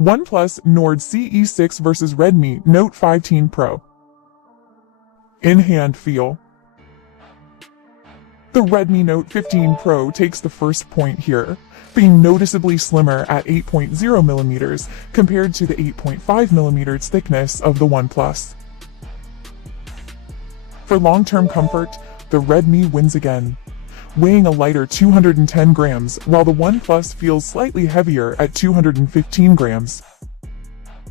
OnePlus Nord CE6 vs Redmi Note 15 Pro. In-hand feel. The Redmi Note 15 Pro takes the first point here, being noticeably slimmer at 8.0mm compared to the 8.5mm thickness of the OnePlus. For long-term comfort, the Redmi wins again, weighing a lighter 210 grams, while the OnePlus feels slightly heavier at 215 grams.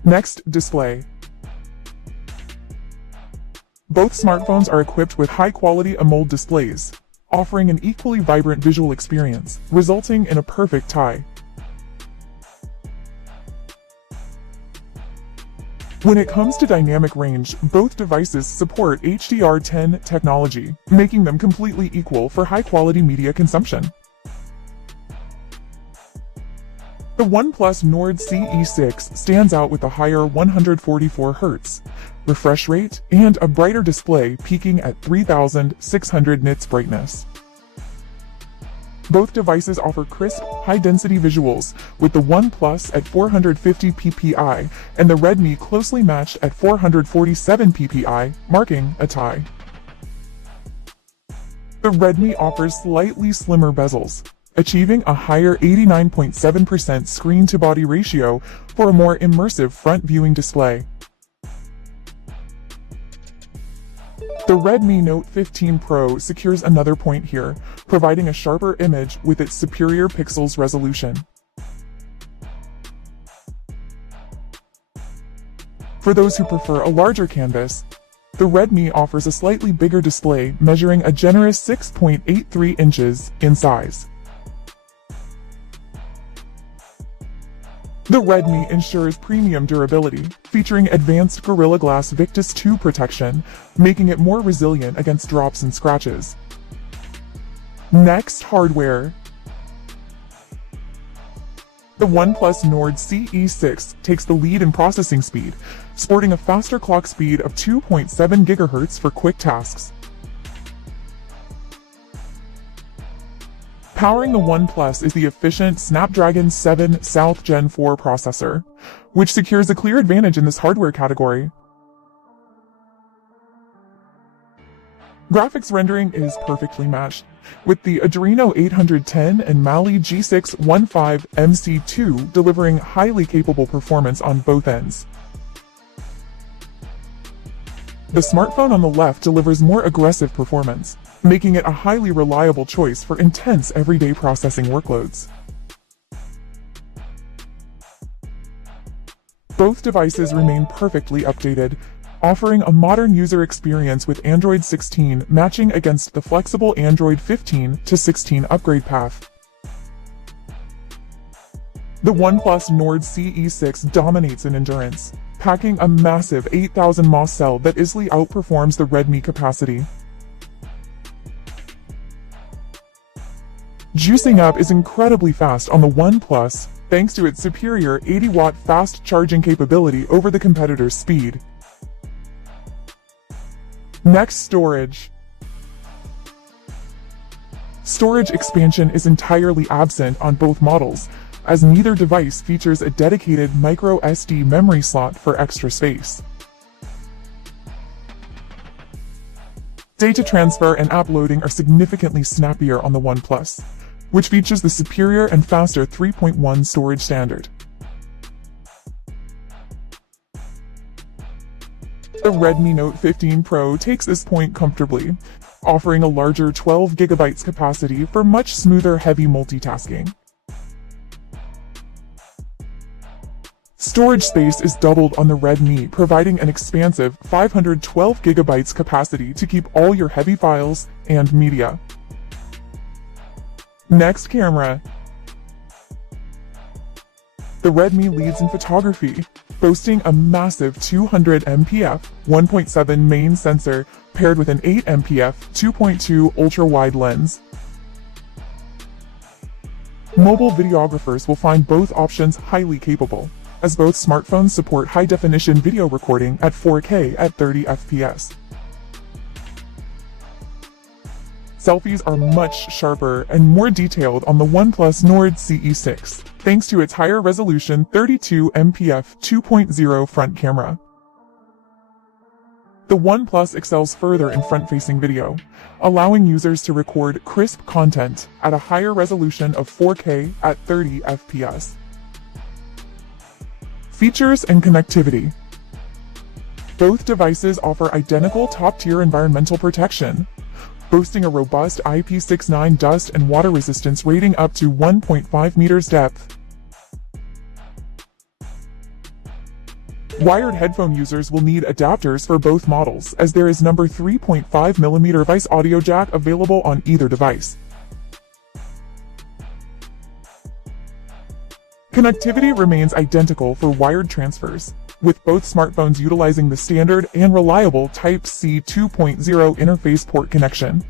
Next, display. Both smartphones are equipped with high-quality AMOLED displays, offering an equally vibrant visual experience, resulting in a perfect tie. When it comes to dynamic range, both devices support HDR10 technology, making them completely equal for high-quality media consumption. The OnePlus Nord CE6 stands out with a higher 144Hz refresh rate and a brighter display peaking at 3600 nits brightness. Both devices offer crisp, high-density visuals, with the OnePlus at 450 ppi and the Redmi closely matched at 447 ppi, marking a tie. The Redmi offers slightly slimmer bezels, achieving a higher 89.7% screen-to-body ratio for a more immersive front viewing display. The Redmi Note 15 Pro secures another point here, providing a sharper image with its superior pixels resolution. For those who prefer a larger canvas, the Redmi offers a slightly bigger display measuring a generous 6.83 inches in size. The Redmi ensures premium durability, featuring advanced Gorilla Glass Victus 2 protection, making it more resilient against drops and scratches. Next, hardware. The OnePlus Nord CE6 takes the lead in processing speed, sporting a faster clock speed of 2.7 GHz for quick tasks. Powering the OnePlus is the efficient Snapdragon 7 South Gen 4 processor, which secures a clear advantage in this hardware category. Graphics rendering is perfectly matched, with the Adreno 810 and Mali G615 MC2 delivering highly capable performance on both ends. The smartphone on the left delivers more aggressive performance, making it a highly reliable choice for intense everyday processing workloads. Both devices remain perfectly updated, offering a modern user experience with Android 16 matching against the flexible Android 15 to 16 upgrade path. The OnePlus Nord CE6 dominates in endurance, packing a massive 8000 mAh cell that easily outperforms the Redmi capacity. Juicing up is incredibly fast on the OnePlus, thanks to its superior 80-watt fast charging capability over the competitor's speed. Next, storage. Storage expansion is entirely absent on both models, as neither device features a dedicated micro SD memory slot for extra space. Data transfer and app loading are significantly snappier on the OnePlus, which features the superior and faster 3.1 storage standard. The Redmi Note 15 Pro takes this point comfortably, offering a larger 12GB capacity for much smoother heavy multitasking. Storage space is doubled on the Redmi, providing an expansive 512GB capacity to keep all your heavy files and media. Next, camera. The Redmi leads in photography, boasting a massive 200 mpf 1.7 main sensor paired with an 8 mpf 2.2 ultra-wide lens. Mobile videographers will find both options highly capable, as both smartphones support high-definition video recording at 4K at 30 FPS. Selfies are much sharper and more detailed on the OnePlus Nord CE6, thanks to its higher resolution 32MP f2.0 front camera. The OnePlus excels further in front-facing video, allowing users to record crisp content at a higher resolution of 4K at 30 FPS. Features and connectivity. Both devices offer identical top-tier environmental protection, boasting a robust IP69 dust and water resistance rating up to 1.5 meters depth. Wired headphone users will need adapters for both models, as there is number 3.5mm device audio jack available on either device. Connectivity remains identical for wired transfers, with both smartphones utilizing the standard and reliable Type-C 2.0 interface port connection.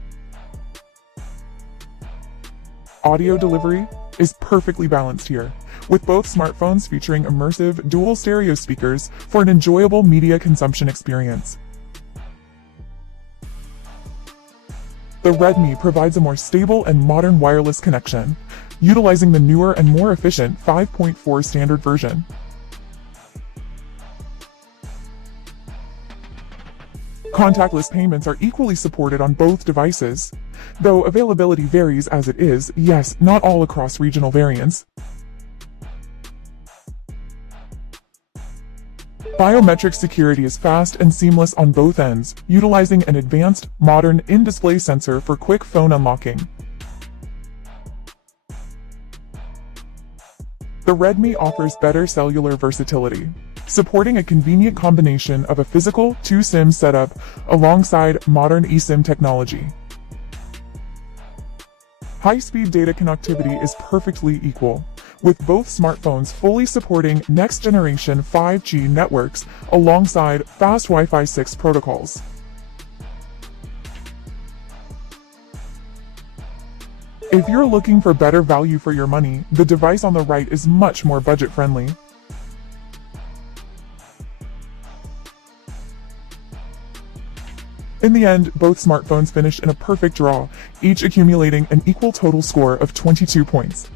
Audio delivery is perfectly balanced here, with both smartphones featuring immersive dual stereo speakers for an enjoyable media consumption experience. The Redmi provides a more stable and modern wireless connection, utilizing the newer and more efficient 5.4 standard version. Contactless payments are equally supported on both devices, though availability varies as it is, yes, not all across regional variants. Biometric security is fast and seamless on both ends, utilizing an advanced, modern in-display sensor for quick phone unlocking. The Redmi offers better cellular versatility, supporting a convenient combination of a physical 2-SIM setup alongside modern eSIM technology. High-speed data connectivity is perfectly equal, with both smartphones fully supporting next-generation 5G networks alongside fast Wi-Fi 6 protocols. If you're looking for better value for your money, the device on the right is much more budget-friendly. In the end, both smartphones finished in a perfect draw, each accumulating an equal total score of 22 points.